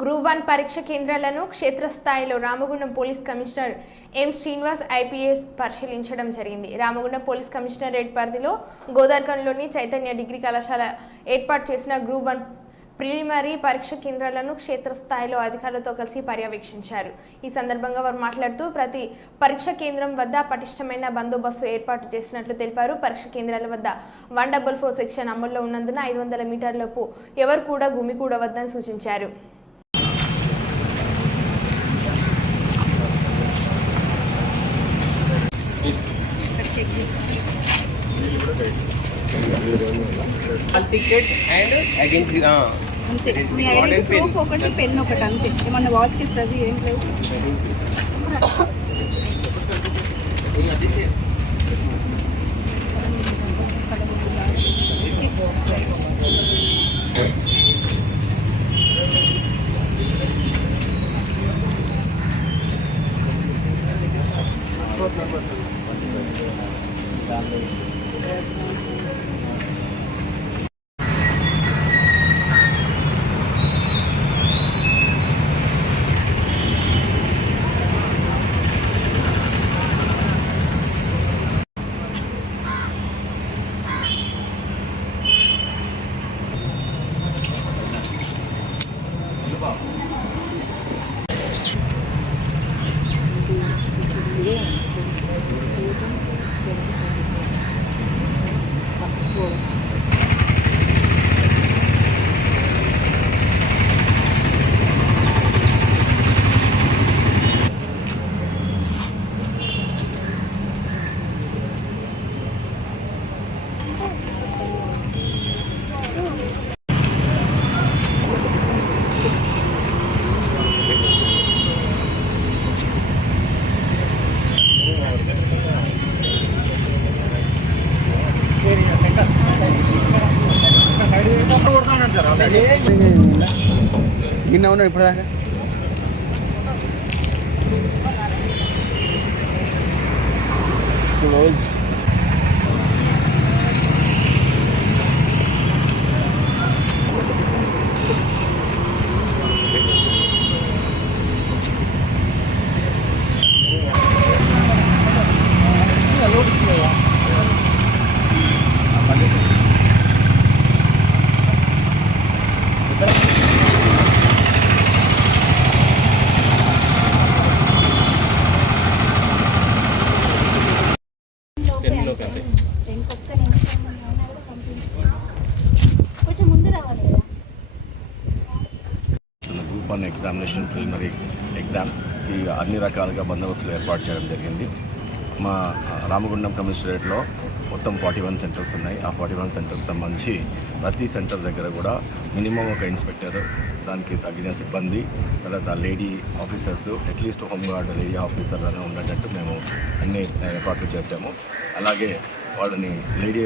Group one పరీక్ష కేంద్రాలను క్షేత్రస్థాయిలో Ramagundam police commissioner M Srinivas IPS పరిశీలించడం జరిగింది. రామగుండం పోలీస్ కమిషనరేట్ పరిధిలో గోదార్ఖండ్లోని చైతన్య డిగ్రీ కళాశాల ఏర్పాటు చేసిన గ్రూప్ వన్ ప్రిలిమరీ పరీక్ష కేంద్రాలను క్షేత్రస్థాయిలో అధికారులతో కలిసి పర్యవేక్షించారు. ఈ సందర్భంగా వారు మాట్లాడుతూ ప్రతి పరీక్ష కేంద్రం వద్ద పటిష్టమైన బందోబస్తు ఏర్పాటు చేసినట్లు తెలిపారు. పరీక్ష కేంద్రాల వద్ద వన్ డబల్ ఫోర్ సెక్షన్ అమల్లో ఉన్నందున ఐదు వందల మీటర్లపు ఎవరు కూడా గుమికూడవద్దని సూచించారు. హాల్ టికెట్ అండ్ ఐడెంటిటీ అంతే మీ ఐడి ప్రూఫ్ ఒకటి పెన్ ఒకటి అంతే ఏమన్నా వాచెస్ అవి ఏం లేవు đi నిన్న ఉన్నాడు ఇప్పుడు దాకా closed one examination preliminary exam ఈ అన్ని రకాలుగా బందోబస్తులు ఏర్పాటు చేయడం జరిగింది. మా రామగుండం కమిషనరేట్లో మొత్తం ఫార్టీ వన్ సెంటర్స్ ఉన్నాయి. ఆ ఫార్టీ వన్ సెంటర్స్ సంబంధించి ప్రతి సెంటర్ దగ్గర కూడా మినిమం ఒక ఇన్స్పెక్టర్ దానికి తగిన సిబ్బంది తర్వాత lady officers at least home guard lady officer అని ఉండేటట్టు మేము అన్ని ఏర్పాట్లు చేసాము అలాగే వాళ్ళని లేడీ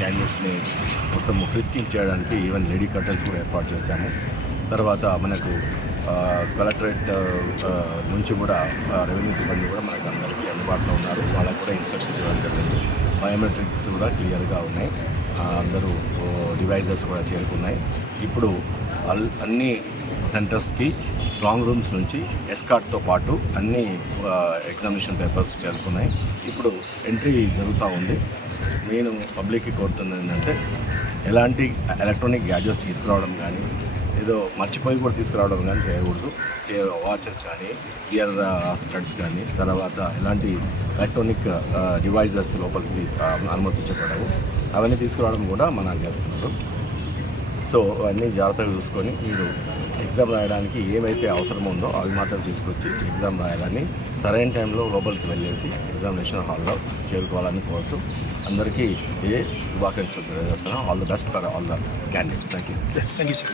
క్యాండిడేట్స్ని మొత్తం ఫ్రిస్కింగ్ చేయడానికి ఈవెన్ లేడీ కర్టల్స్ కూడా ఏర్పాటు చేశాము. తర్వాత మనకు కలెక్టరేట్ నుంచి కూడా రెవెన్యూ సిబ్బంది కూడా మనకు అందరికీ అందుబాటులో ఉన్నారు. వాళ్ళకు కూడా ఇన్స్ట్రక్షన్స్ ఇవ్వడం జరిగింది. బయోమెట్రిక్స్ కూడా క్లియర్గా ఉన్నాయి. అందరూ డివైజెస్ కూడా చేరుకున్నాయి. ఇప్పుడు అల్ అన్ని సెంటర్స్కి స్ట్రాంగ్ రూమ్స్ నుంచి ఎస్కార్ట్తో పాటు అన్ని ఎగ్జామినేషన్ పేపర్స్ చేరుకున్నాయి. ఇప్పుడు ఎంట్రీ జరుగుతూ ఉంది. నేను పబ్లిక్కి కోరుతుంది ఏంటంటే ఎలాంటి ఎలక్ట్రానిక్ గ్యాడ్జెట్స్ తీసుకురావడం కానీ ఏదో మర్చిపోయి కూడా తీసుకురావడం కానీ చేయకూడదు. వాచెస్ కానీ ఇయర్ స్టడ్స్ uh, కానీ తర్వాత ఎలాంటి ఎలక్ట్రానిక్ డివైజెస్ uh, లోపలికి um, అనుమతించబడవు. అవన్నీ తీసుకురావడం కూడా మనం చేస్తున్నారు. సో అన్నీ జాగ్రత్తగా చూసుకొని మీరు ఎగ్జామ్ రాయడానికి ఏమైతే అవసరం ఉందో అవి మాత్రం తీసుకొచ్చి ఎగ్జామ్ రాయాలని సరైన టైంలో లోపలికి వెళ్ళేసి ఎగ్జామినేషన్ హాల్లో చేరుకోవాలని కోరుతూ అందరికీ ఏ శుభాకాంక్షలు తెలియజేస్తున్నాం. All the best for all the candidates thank you thank you sir